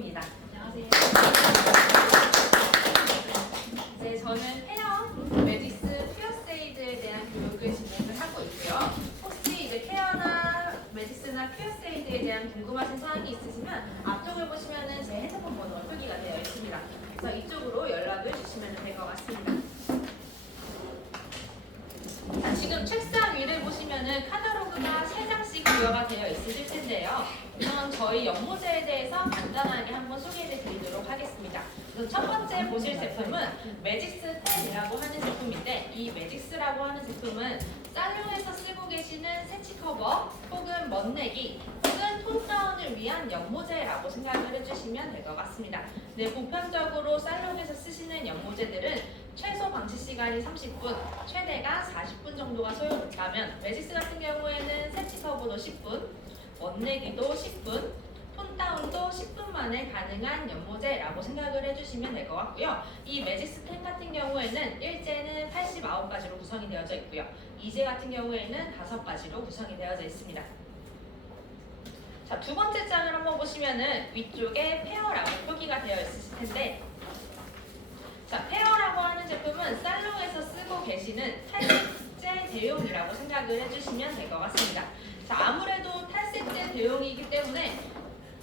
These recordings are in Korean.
김정희입니다. 안녕하세요. 네, 저는 페어, 매직스, 퓨어세이드에 대한 교육을 진행을 하고 있고요. 혹시 이제 페어나 매직스나 퓨어세이드에 대한 궁금하신 사항이 있으시면 앞쪽을 보시면은 제 핸드폰 번호가 표기가 되어 있습니다. 그래서 이쪽으로 연락을 주시면 될 것 같습니다. 자, 지금 책상 위를 보시면은 카탈로그가 3장씩 부여가 되어 있으실 텐데요. 우선 저희 연모제에 대해서 간단하게 한번 소개해 드리도록 하겠습니다. 우선 첫 번째 보실 제품은 매직스 10이라고 하는 제품인데, 이 매직스라고 하는 제품은 살롱에서 쓰고 계시는 세치 커버 혹은 멋내기 혹은 톤 다운을 위한 연모제라고 생각을 해주시면 될 것 같습니다. 네, 보편적으로 살롱에서 쓰시는 연모제들은 최소 방치 시간이 30분, 최대가 40분 정도가 소요된다면 매직스 같은 경우에는 세치 커버도 10분, 멋내기도 10분, 톤 다운도 10분 만에 가능한 연모제라고 생각을 해주시면 될 것 같고요. 이 매직스 10 같은 경우에는 1제는 89가지로 구성이 되어져 있고요. 2제 같은 경우에는 5가지로 구성이 되어져 있습니다. 자, 두 번째 장을 한번 보시면은 위쪽에 페어라고 표기가 되어 있으실 텐데, 자, 페어라고 하는 제품은 살롱에서 쓰고 계시는 탈색제 대용이라고 생각을 해주시면 될 것 같습니다. 자, 아무래도 탈색제 대용이기 때문에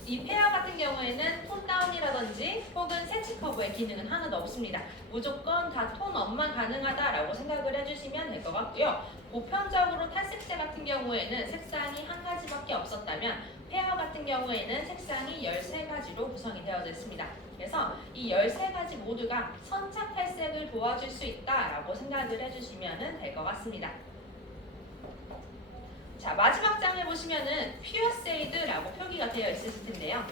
이 페어 같은 경우에는 톤 다운이라든지 혹은 세치 커버의 기능은 하나도 없습니다. 무조건 다 톤 업만 가능하다라고 생각을 해주시면 될 것 같고요. 보편적으로 탈색제 같은 경우에는 색상이 한 가지밖에 없었다면 페어 같은 경우에는 색상이 13가지로 구성이 되어져 있습니다. 그래서 이 13가지 모두가 선착 탈색을 도와줄 수 있다라고 생각을 해주시면 될 것 같습니다. 자, 마지막 장을 보시면은 퓨어세이드라고 표기가 되어 있으실 텐데요.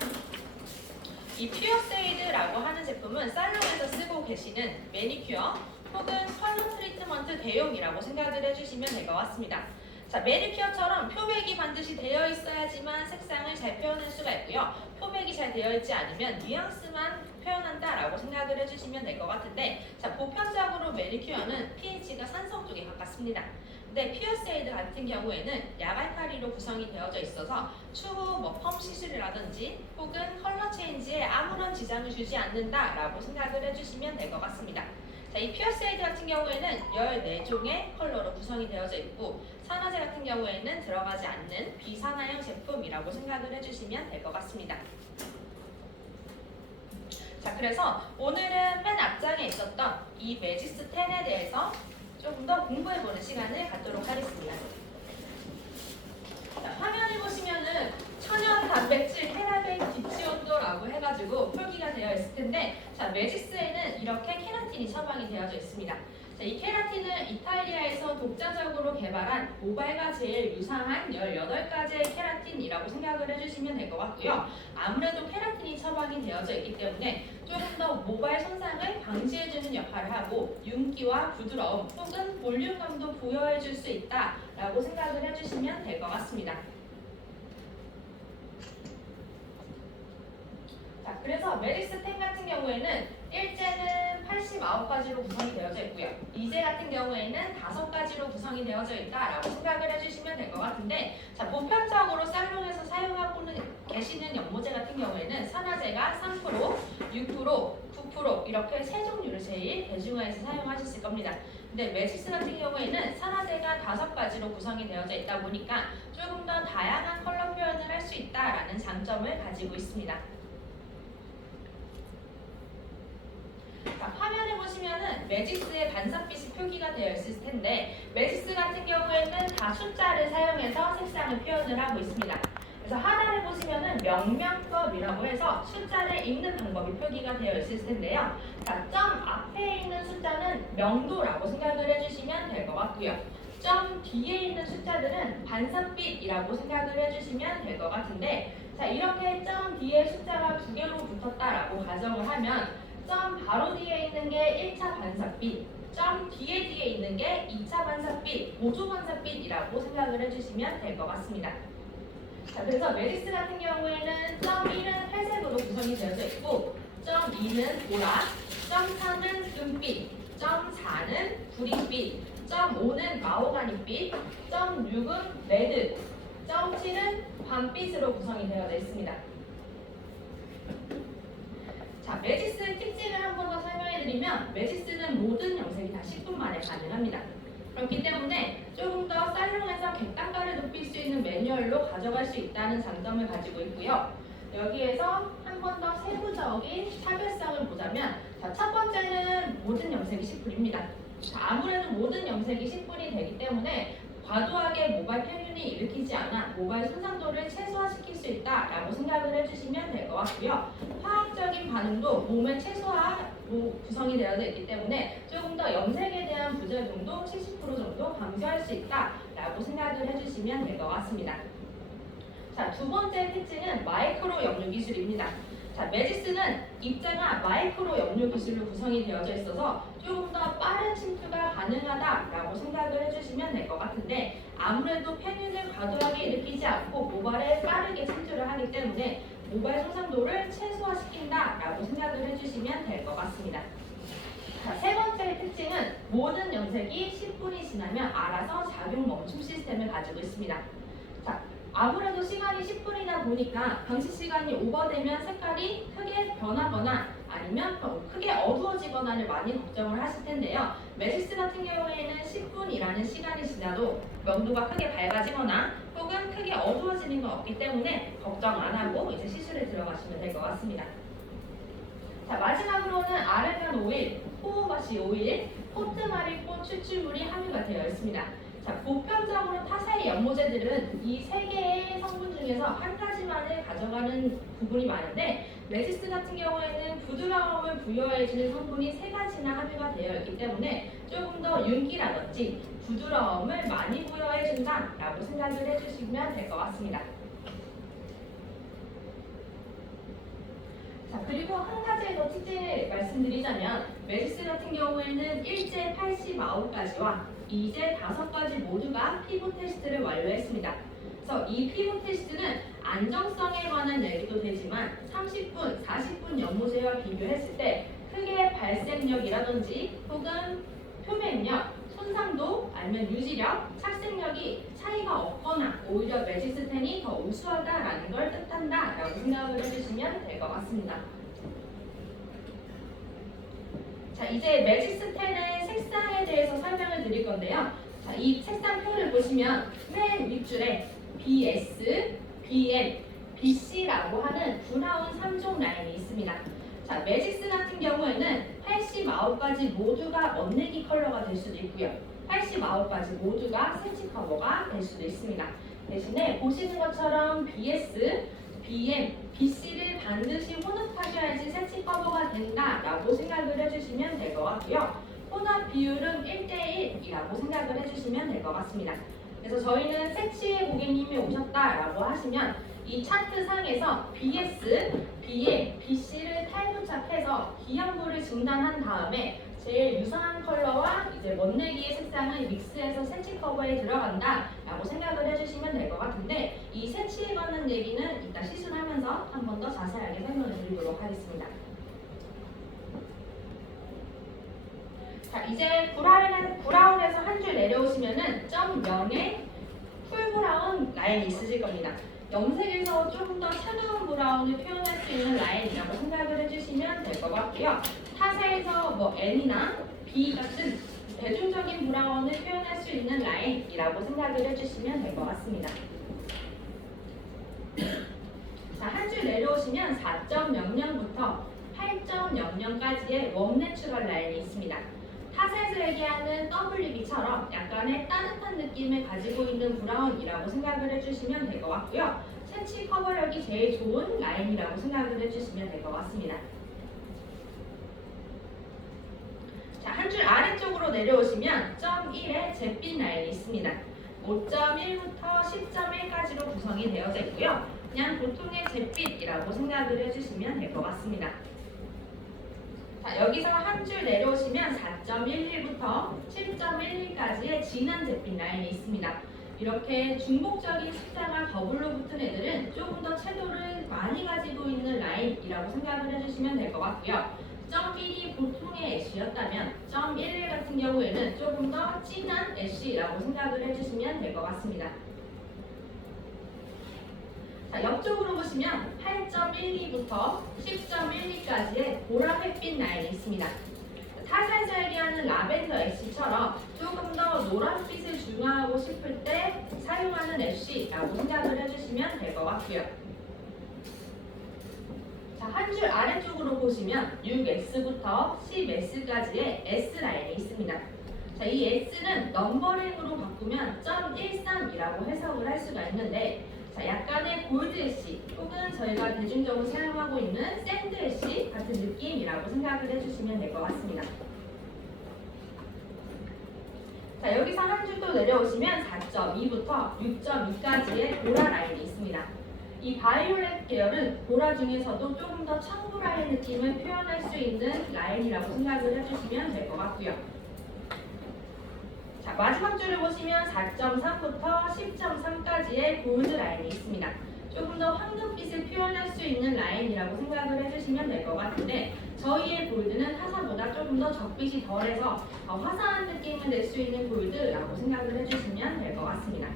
이 퓨어세이드라고 하는 제품은 살롱에서 쓰고 계시는 매니큐어 혹은 컬러 트리트먼트 대용이라고 생각을 해주시면 될 것 같습니다. 자, 매니큐어처럼 표백이 반드시 되어 있어야지만 색상을 잘 표현할 수가 있고요. 표백이 잘 되어 있지 않으면 뉘앙스만 표현한다라고 생각을 해주시면 될 것 같은데, 자, 보편적으로 매니큐어는 pH가 산성 쪽에 가깝습니다. 근데 퓨어세이드 같은 경우에는 야갈카리로 구성이 되어져 있어서 추후 펌 시술이라든지 혹은 컬러 체인지에 아무런 지장을 주지 않는다라고 생각을 해주시면 될 것 같습니다. 자, 이 퓨어세이드 같은 경우에는 14종의 컬러로 구성이 되어져 있고, 산화제 같은 경우에는 들어가지 않는 비산화형 제품이라고 생각을 해주시면 될 것 같습니다. 자, 그래서 오늘은 맨 앞장에 있었던 이 매직스 10에 대해서 조금 더 공부해보는 시간을 갖도록 하겠습니다. 자, 화면을 보시면은 천연 단백질 케라틴 디치온도라고 해가지고 표기가 되어 있을 텐데, 자, 매직스에는 이렇게 케라틴이 처방이 되어져 있습니다. 자, 이 케라틴은 이탈리아에서 독자적으로 개발한 모발과 제일 유사한 18가지의 케라틴이라고 생각을 해주시면 될 것 같고요. 아무래도 케라틴이 처방이 되어져 있기 때문에 조금 더 모발 손상을 방지해주는 역할을 하고 윤기와 부드러움 혹은 볼륨감도 부여해줄 수 있다라고 생각을 해주시면 될 것 같습니다. 자, 그래서 매직스 10 같은 경우에는 1제는 89가지로 구성이 되어져 있고요. 2제 같은 경우에는 5가지로 구성이 되어져 있다라고 생각을 해주시면 될 것 같은데, 자, 보편적으로 살롱에서 사용하고 계시는 연모제 같은 경우에는 산화제가 3%, 6%, 9% 이렇게 세 종류를 제일 대중화해서 사용하셨을 겁니다. 근데 매직스 같은 경우에는 산화제가 5가지로 구성이 되어져 있다 보니까 조금 더 다양한 컬러 표현을 할 수 있다라는 장점을 가지고 있습니다. 자, 화면을 보시면은 매직스의 반사빛이 표기가 되어 있을 텐데, 매직스 같은 경우에는 다 숫자를 사용해서 색상을 표현을 하고 있습니다. 그래서 하단을 보시면은 명명법이라고 해서 숫자를 읽는 방법이 표기가 되어 있을 텐데요. 자, 점 앞에 있는 숫자는 명도라고 생각을 해주시면 될 것 같고요. 점 뒤에 있는 숫자들은 반사빛이라고 생각을 해주시면 될 것 같은데, 자, 이렇게 점 뒤에 숫자가 2개로 붙었다라고 가정을 하면 점 바로 뒤에 있는 게 1차 반사빛, 점 뒤에 있는 게 2차 반사빛, 보조 반사빛이라고 생각을 해주시면 될 것 같습니다. 자, 그래서 매직스 같은 경우에는 점 1은 회색으로 구성이 되어져 있고, 점 2는 보라, 점 3은 은빛, 점 4는 구릿빛, 점 5는 마호가니빛, 점 6은 레드, 점 7은 밤빛으로 구성이 되어져 있습니다. 자, 매직스의 특징을 한 번 더 설명해드리면 매직스는 모든 염색이 다 10분 만에 가능합니다. 그렇기 때문에 조금 더 살롱에서 객단가를 높일 수 있는 매뉴얼로 가져갈 수 있다는 장점을 가지고 있고요. 여기에서 한 번 더 세부적인 차별성을 보자면 자, 첫 번째는 모든 염색이 10분입니다. 아무래도 모든 염색이 10분이 되기 때문에 과도하게 모발 평균이 일으키지 않아 모발 손상도를 최소화시킬 수 있다라고 생각을 해주시면 될 것 같고요. 화학적인 반응도 몸의 최소화로 구성이 되어져 있기 때문에 조금 더 염색에 대한 부작용도 70% 정도 방지할 수 있다라고 생각을 해주시면 될 것 같습니다. 자, 두 번째 특징은 마이크로 염료 기술입니다. 자, 매직스는 입자가 마이크로 염료 기술로 구성이 되어져 있어서 조금 더 빠른 침투가 가능하다라고 생각을 해주시면 될 것 같은데 아무래도 평균을 과도하게 일으키지 않고 모발에 빠르게 침투를 하기 때문에 모발 손상도를 최소화시킨다라고 생각을 해주시면 될 것 같습니다. 자, 세 번째 특징은 모든 염색이 10분이 지나면 알아서 작용 멈춤 시스템을 가지고 있습니다. 자, 아무래도 시간이 10분이다 보니까 방치 시간이 오버되면 색깔이 크게 변하거나 아니면 크게 어두워지거나를 많이 걱정을 하실 텐데요. 매직스 같은 경우에는 10분이라는 시간이 지나도 명도가 크게 밝아지거나 혹은 크게 어두워지는 건 없기 때문에 걱정 안 하고 이제 시술에 들어가시면 될 것 같습니다. 자, 마지막으로는 아르간 오일, 호호바시 오일, 포트마릴꽃 추출물이 함유가 되어 있습니다. 자, 보편적으로 타사의 연모제들은 이 세 개의 성분 중에서 한 가지만을 가져가는 부분이 많은데 매직스 같은 경우에는 부드러움을 부여해주는 성분이 세 가지나 함유가 되어 있기 때문에 조금 더 윤기라든지 부드러움을 많이 부여해준다라고 생각을 해주시면 될 것 같습니다. 자, 그리고 한 가지 더 특징을 말씀드리자면 매직스 같은 경우에는 1제 89가지와 2제 5가지 모두가 피부 테스트를 완료했습니다. 그래서 이 피부 테스트는 안정성에 관한 얘기도 되지만 30분, 40분 연모제와 비교했을 때 크게 발색력이라든지 혹은 표면력, 손상도 아니면 유지력, 착색력이 차이가 없거나 오히려 매직스10이 더 우수하다라는 걸 뜻한다라고 생각을 해주시면 될 것 같습니다. 자, 이제 매직스10의 색상에 대해서 설명을 드릴 건데요. 자, 이 색상표를 보시면 맨 윗줄에 BS, BM, BC라고 하는 브라운 3종 라인이 있습니다. 자, 매직스 같은 경우에는 89가지 모두가 먼내기 컬러가 될 수도 있고요. 89가지 모두가 새치 커버가 될 수도 있습니다. 대신에 보시는 것처럼 BS, BM, BC를 반드시 혼합하셔야지 새치 커버가 된다라고 생각을 해주시면 될 것 같고요. 혼합 비율은 1대1이라고 생각을 해주시면 될 것 같습니다. 그래서 저희는 새치의 고객님이 오셨다라고 하시면 이 차트 상에서 BS, BM, BC를 탈부착해서 기형부를 진단한 다음에 제일 유사한 컬러와 이제 먼내기의 색상을 믹스해서 새치 커버에 들어간다라고 생각을 해주시면 될 것 같은데 이 새치에 관한 얘기는 이따 시술하면서 한 번 더 자세하게 설명을 드리도록 하겠습니다. 자, 이제 브라운에서 한 줄 내려오시면은 점 0의 풀 브라운 라인이 있으실 겁니다. 염색에서 조금 더 차가운 브라운을 표현할 수 있는 라인이라고 생각을 해주시면 될 것 같고요. 타사에서 뭐 N이나 B 같은 대중적인 브라운을 표현할 수 있는 라인이라고 생각을 해주시면 될 것 같습니다. 자, 한 줄 내려오시면 4.00부터 8.00까지의 웜 내추럴 라인이 있습니다. 타사에서 얘기하는 WB처럼 약간의 따뜻한 느낌을 가지고 있는 브라운이라고 생각을 해주시면 될 것 같고요. 새치 커버력이 제일 좋은 라인이라고 생각을 해주시면 될 것 같습니다. 자, 한 줄 아래쪽으로 내려오시면 점 1의 잿빛 라인이 있습니다. 5.1부터 10.1까지로 구성이 되어져 있고요. 그냥 보통의 잿빛이라고 생각을 해주시면 될 것 같습니다. 자, 여기서 한 줄 내려오시면 4.11부터 7.12까지의 진한 잿빛 라인이 있습니다. 이렇게 중복적인 숫자가 더블로 붙은 애들은 조금 더 채도를 많이 가지고 있는 라인이라고 생각을 해주시면 될 것 같고요. 점 1이 보통의 애쉬였다면 점 11 같은 경우에는 조금 더 진한 애쉬라고 생각을 해주시면 될 것 같습니다. 자, 옆쪽으로 보시면 8.12부터 10.12까지의 보라 햇빛 라인이 있습니다. 타사에서 얘기하는 라벤더 애쉬처럼 조금 더 노란빛을 중화하고 싶을 때 사용하는 애쉬라고 생각을 해주시면 될 것 같고요. 자, 한 줄 아래쪽으로 보시면 6S부터 10S까지의 S라인이 있습니다. 자, 이 S는 넘버링으로 바꾸면 .13이라고 해석을 할 수가 있는데, 자, 약간의 골드 애쉬 혹은 저희가 대중적으로 사용하고 있는 샌드 애쉬 같은 느낌이라고 생각을 해주시면 될 것 같습니다. 자, 여기서 한 줄 또 내려오시면 4.2부터 6.2까지의 보라 라인이 있습니다. 이 바이올렛 계열은 보라 중에서도 조금 더 청보라의 느낌을 표현할 수 있는 라인이라고 생각을 해주시면 될 것 같고요. 자, 마지막 줄을 보시면 4.3부터 10.3까지의 골드 라인이 있습니다. 조금 더 황금빛을 표현할 수 있는 라인이라고 생각을 해주시면 될 것 같은데, 저희의 골드는 타사보다 조금 더 적빛이 덜해서 화사한 느낌을 낼 수 있는 골드라고 생각을 해주시면 될 것 같습니다.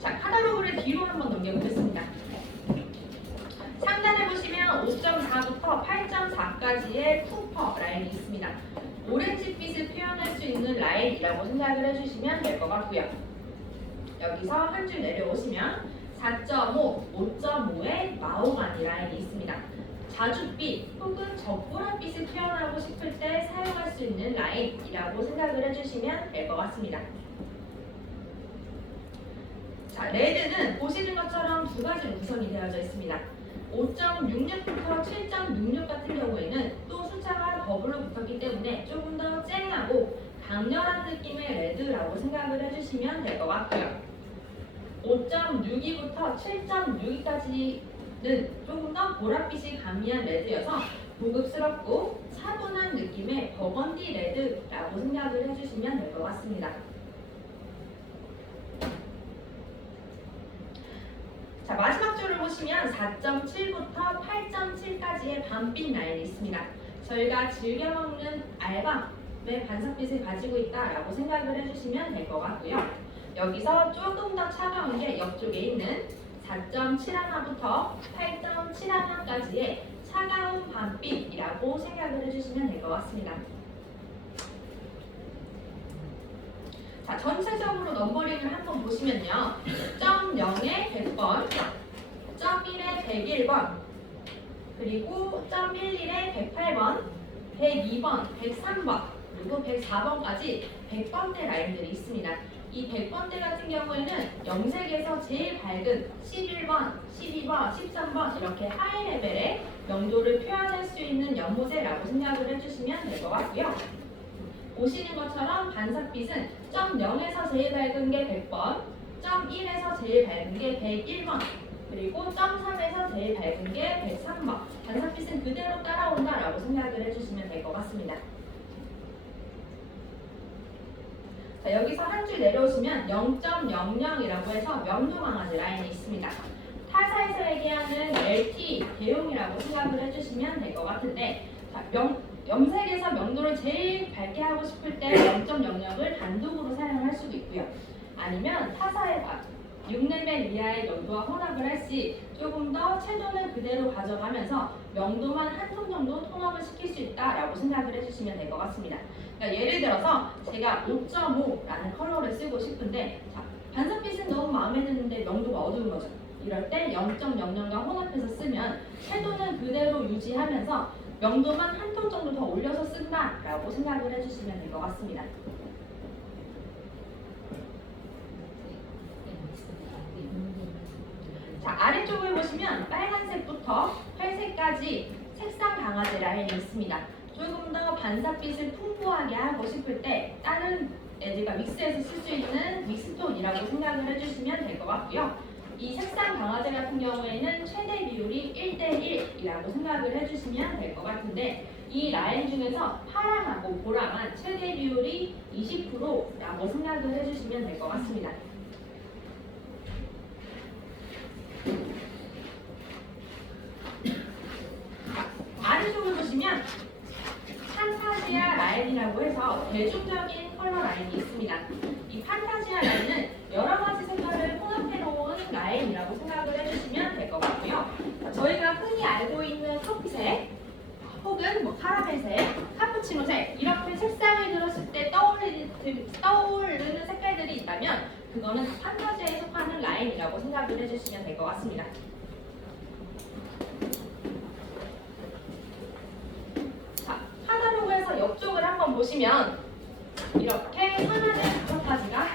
자, 카탈로그를 뒤로 한번 넘겨보겠습니다. 상단에 보시면 5.4부터 8.4까지의 쿠퍼 라인이 있습니다. 오렌지빛을 표현할 수 있는 라인이라고 생각을 해주시면 될 것 같고요. 여기서 한 줄 내려오시면 4.5, 5.5의 마호가니 라인이 있습니다. 자줏빛 혹은 적보랏빛을 표현하고 싶을 때 사용할 수 있는 라인이라고 생각을 해주시면 될 것 같습니다. 자, 레드는 보시는 것처럼 두 가지로 구성이 되어져 있습니다. 5.66부터 7.66 같은 경우에는 또 숫자가 더블로 붙었기 때문에 조금 더 쨍하고 강렬한 느낌의 레드라고 생각을 해주시면 될 것 같고요. 5.62부터 7.62까지는 조금 더 보랏빛이 가미한 레드여서 고급스럽고 차분한 느낌의 버건디 레드라고 생각을 해주시면 될 것 같습니다. 자, 마지막 줄을 보시면 4.7부터 8.7까지의 밤빛 라인이 있습니다. 저희가 즐겨 먹는 알밤의 반사빛을 가지고 있다라고 생각을 해주시면 될 것 같고요. 여기서 조금 더 차가운 게 옆쪽에 있는 4.71부터 8.71까지의 차가운 밤빛이라고 생각을 해주시면 될 것 같습니다. 자, 전체적으로 넘버링을 한번 보시면요. 0에 100번, 1에 101번, 그리고 111에 108번, 102번, 103번, 그리고 104번까지 100번대 라인들이 있습니다. 이 100번대 같은 경우에는 염색에서 제일 밝은 11번, 12번, 13번 이렇게 하이 레벨의 명도를 표현할 수 있는 연모제라고 생각을 해주시면 될 것 같고요. 보시는 것처럼 반사빛은 0에서 제일 밝은 게 100번, 1에서 제일 밝은 게 101번, 그리고 3에서 제일 밝은 게 103번. 반사빛은 그대로 따라온다라고 생각을 해주시면 될 것 같습니다. 자, 여기서 한 줄 내려오시면 0.00이라고 해서 명도강아지 라인이 있습니다. 타사에서 얘기하는 LT 대용이라고 생각을 해주시면 될 것 같은데, 자, 염색에서 명도를 제일 밝게 하고 싶을 때 0.00을 단독으로 사용할 수도 있고요. 아니면 타사의 6레벨 이하의 명도와 혼합을 할 시 조금 더 채도는 그대로 가져가면서 명도만 한 톤 정도 톤업을 시킬 수 있다라고 생각을 해주시면 될 것 같습니다. 그러니까 예를 들어서 제가 5.5라는 컬러를 쓰고 싶은데, 자, 반사빛은 너무 마음에 드는데 명도가 어두운 거죠. 이럴 때 0.00과 혼합해서 쓰면 채도는 그대로 유지하면서 명도만 한 톤 정도 더 올려서 쓴다라고 생각을 해주시면 될 것 같습니다. 자, 아래쪽을 보시면 빨간색부터 회색까지 색상 강화제 라인이 있습니다. 조금 더 반사빛을 풍부하게 하고 싶을 때 다른 애들과 믹스해서 쓸 수 있는 믹스톤이라고 생각을 해주시면 될 것 같고요. 이 색상 강화제 같은 경우에는 최대 비율이 1:1이라고 생각을 해주시면 될 것 같은데, 이 라인 중에서 파랑하고 보랑은 최대 비율이 20%라고 생각을 해주시면 될 것 같습니다. 아래쪽을 보시면 판타지아 라인이라고 해서 대중적인 컬러 라인이 있습니다. 이 판타지아 라인은 여러 가지 색깔을 혼합해 놓은 라인이라고 생각을 해주시면 될 것 같고요. 저희가 우리가 흔히 알고 있는 커피색 혹은 뭐 카라멜색, 카푸치노색 이렇게 색상을 들었을 때 떠오르는 색깔들이 있다면 그거는 다 판타지에 속하는 라인이라고 생각을 해주시면 될 것 같습니다. 자, 카탈로그에서 옆쪽을 한번 보시면 이렇게 산화제 5가지가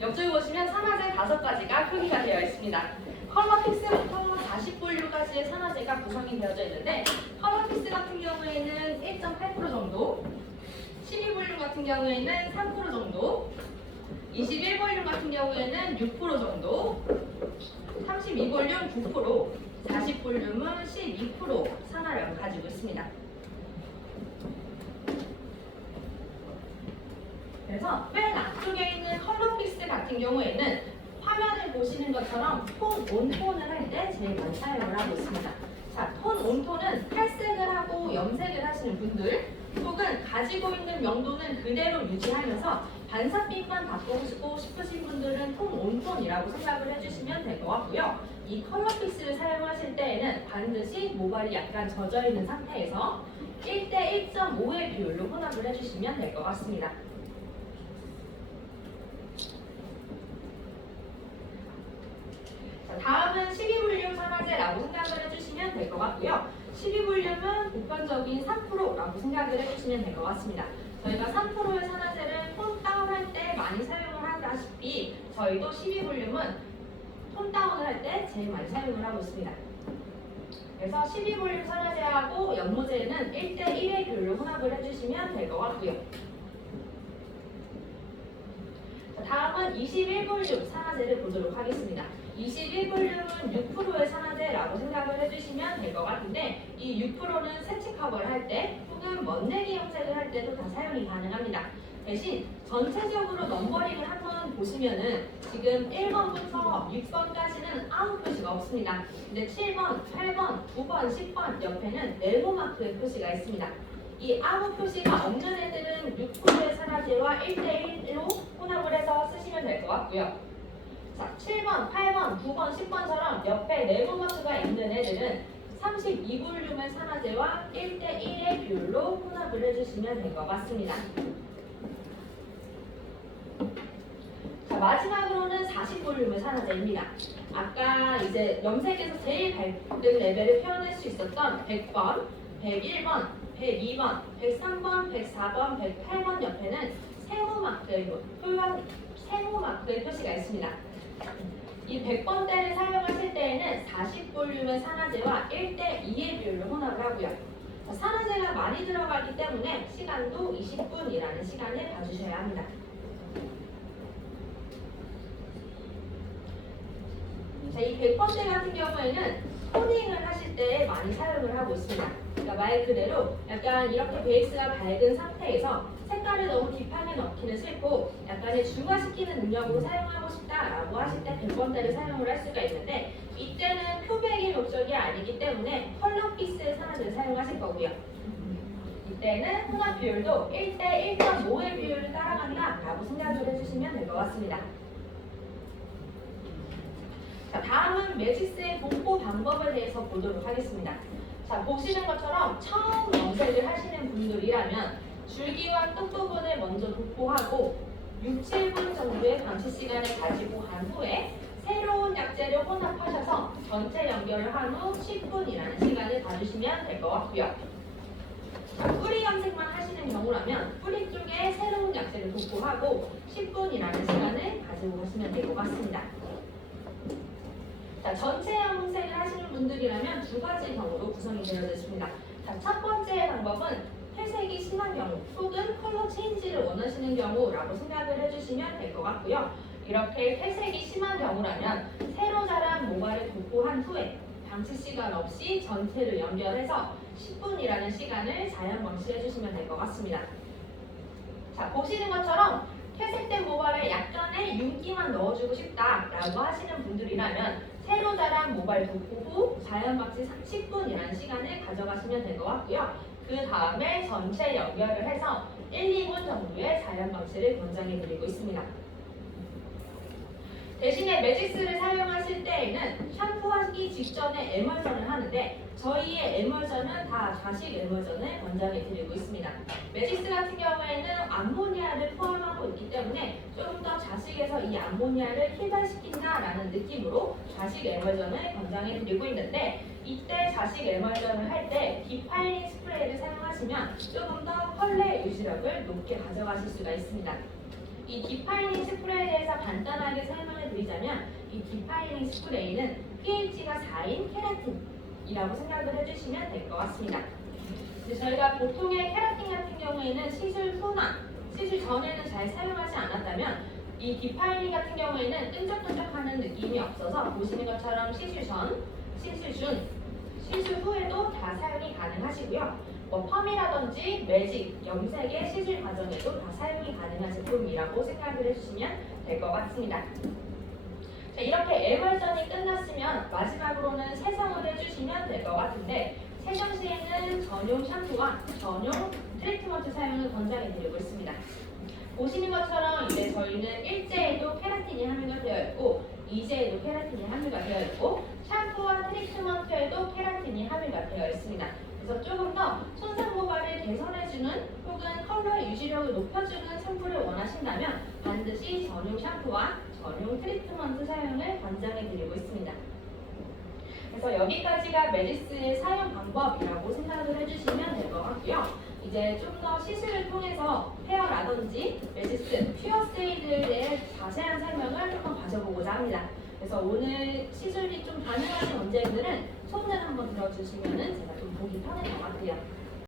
옆쪽에 보시면 산화제 5가지가 표기가 되어 있습니다. 컬러 픽스부터 40분류까지의 산화제가 구성이 되어져 있는데 컬러 픽스 같은 경우에는 1.8% 정도, 12분류 같은 경우에는 3% 정도, 21분류 같은 경우에는 6% 정도, 32볼륨 9%, 40볼륨은 12% 산화량을 가지고 있습니다. 그래서 맨 앞쪽에 있는 컬러 픽스 같은 경우에는 화면을 보시는 것처럼 톤 온톤을 할 때 제일 많이 사용을 하고 있습니다. 자, 톤 온톤은 탈색을 하고 염색을 하시는 분들 혹은 가지고 있는 명도는 그대로 유지하면서 반사빛만 바꾸고 싶으신 분들은 톤 온톤이라고 생각을 해주시면 될 것 같고요. 이 컬러 픽스를 사용하실 때에는 반드시 모발이 약간 젖어 있는 상태에서 1대 1.5의 비율로 혼합을 해주시면 될 것 같습니다. 자, 다음은 12볼륨 산화제라고 생각을 해주시면 될 것 같고요. 12볼륨은 보편적인 3%라고 생각을 해주시면 될 것 같습니다. 저희가 3%의 산화제를 톤 다운할 때 많이 사용을 하다시피 저희도 12볼륨은 톤 다운을 할 때 제일 많이 사용을 하고 있습니다. 그래서 12볼륨 산화제하고 연모제는 1대1의 비율로 혼합을 해주시면 될 것 같고요. 자, 다음은 21볼륨 산화제를 보도록 하겠습니다. 21볼륨은 6%의 산화제라고 생각을 해주시면 될 것 같은데 이 6%는 세치 커버를 할 때 혹은 멋내기 염색을 할 때도 다 사용이 가능합니다. 대신 전체적으로 넘버링을 한번 보시면은 지금 1번부터 6번까지는 아무 표시가 없습니다. 근데 7번, 8번, 9번, 10번 옆에는 네모 마크의 표시가 있습니다. 이 아무 표시가 없는 애들은 6%의 산화제와 1대1로 혼합을 해서 쓰시면 될 것 같고요. 자, 7번, 8번, 9번, 10번처럼 옆에 네모 마크가 있는 애들은 32볼륨의 산화제와 1대1의 비율로 혼합을 해주시면 될 것 같습니다. 자, 마지막으로는 40볼륨의 산화제입니다. 아까 이제 염색에서 제일 밝은 레벨을 표현할 수 있었던 100번, 101번, 102번, 103번, 104번, 108번 옆에는 세모 마크의 표시가 있습니다. 이 100번대를 사용하실 때에는 40볼륨의 산화제와 1대2의 비율로 혼합을 하고요. 산화제가 많이 들어가기 때문에 시간도 20분이라는 시간을 봐주셔야 합니다. 자, 이 100번대 같은 경우에는 토닝을 하실 때 많이 사용을 하고 있습니다. 그러니까 말 그대로 약간 이렇게 베이스가 밝은 상태에서 색깔을 너무 딥하게 넣기는 싫고 약간의 중화시키는 능력으로 사용하고 싶다라고 하실 때 100번대를 사용을 할 수가 있는데 이때는 표백이 목적이 아니기 때문에 컬러 픽스의 산화제를 사용하실 거고요. 이때는 혼합 비율도 1대 1.5의 비율을 따라간다라고 생각을 해주시면 될 것 같습니다. 자, 다음은 매직스의 복구 방법에 대해서 보도록 하겠습니다. 자, 보시는 것처럼 처음 염색을 하시는 분들이라면 줄기와 끝부분을 먼저 복구하고 6, 7분 정도의 방치 시간을 가지고 간 후에 새로운 약재를 혼합하셔서 전체 연결을 한 후 10분이라는 시간을 봐주시면 될 것 같고요. 자, 뿌리 염색만 하시는 경우라면 뿌리 쪽에 새로운 약재를 복구하고 10분이라는 시간을 가지고 가시면 될 것 같습니다. 자, 전체 염색을 하시는 분들이라면 두 가지 경우로 구성이 되어져 있습니다. 자, 첫 번째 방법은 탈색이 심한 경우 혹은 컬러 체인지를 원하시는 경우라고 생각을 해주시면 될 것 같고요. 이렇게 탈색이 심한 경우라면 새로 자란 모발을 복구한 후에 방치 시간 없이 전체를 연결해서 10분이라는 시간을 자연 방치해 주시면 될 것 같습니다. 자, 보시는 것처럼 탈색된 모발에 약간의 윤기만 넣어주고 싶다라고 하시는 분들이라면 새로 자란 모발 복구 후 자연 방치 10분이라는 시간을 가져가시면 될 것 같고요. 그 다음에 전체 연결을 해서 1, 2분 정도의 자연 방치를 권장해 드리고 있습니다. 대신에 매직스를 사용하실 때에는 샴푸하기 직전에 에멀전을 하는데 저희의 에멀전은 다 좌식 에멀전을 권장해 드리고 있습니다. 매직스 같은 경우에는 암모니아를 포함하고 있기 때문에 조금 더 좌식에서 이 암모니아를 희발시킨다라는 느낌으로 좌식 에멀전을 권장해 드리고 있는데 이때 좌식 에멀전을 할 때 디파이닝 스프레이를 사용하시면 조금 더 컬러의 유지력을 높게 가져가실 수가 있습니다. 이 디파이닝 스프레이에 대해서 간단하게 설명을 드리자면 이 디파이닝 스프레이는 pH가 4인 케라틴이라고 생각을 해주시면 될 것 같습니다. 저희가 보통의 케라틴 같은 경우에는 시술 후나 시술 전에는 잘 사용하지 않았다면 이 디파이닝 같은 경우에는 끈적끈적하는 느낌이 없어서 보시는 것처럼 시술 전, 시술 중, 시술 후에도 다 사용이 가능하시고요. 펌이라든지 매직, 염색의 시술 과정에도 다 사용이 가능한 제품이라고 생각을 해주시면 될 것 같습니다. 자, 이렇게 에멀전이 끝났으면 마지막으로는 세정을 해주시면 될 것 같은데 세정 시에는 전용 샴푸와 전용 트리트먼트 사용을 권장해 드리고 있습니다. 보시는 것처럼 이제 저희는 1제에도 케라틴이 함유가 되어 있고 2제에도 케라틴이 함유가 되어 있고 샴푸와 트리트먼트에도 케라틴이 함유가 되어 있습니다. 그래서 조금 더 손상 모발을 개선해주는 혹은 컬러 유지력을 높여주는 샴푸를 원하신다면 반드시 전용 샴푸와 전용 트리트먼트 사용을 권장해 드리고 있습니다. 그래서 여기까지가 매직스의 사용 방법이라고 생각을 해주시면 될 것 같고요. 이제 좀 더 시술을 통해서 헤어라든지 매직스, 퓨어 세이드에 대해 자세한 설명을 한번 가져보고자 합니다. 그래서 오늘 시술이 좀 가능하신 원장님들은 손을 한번 들어주시면 제가 좀 보기 편할 것 같아요.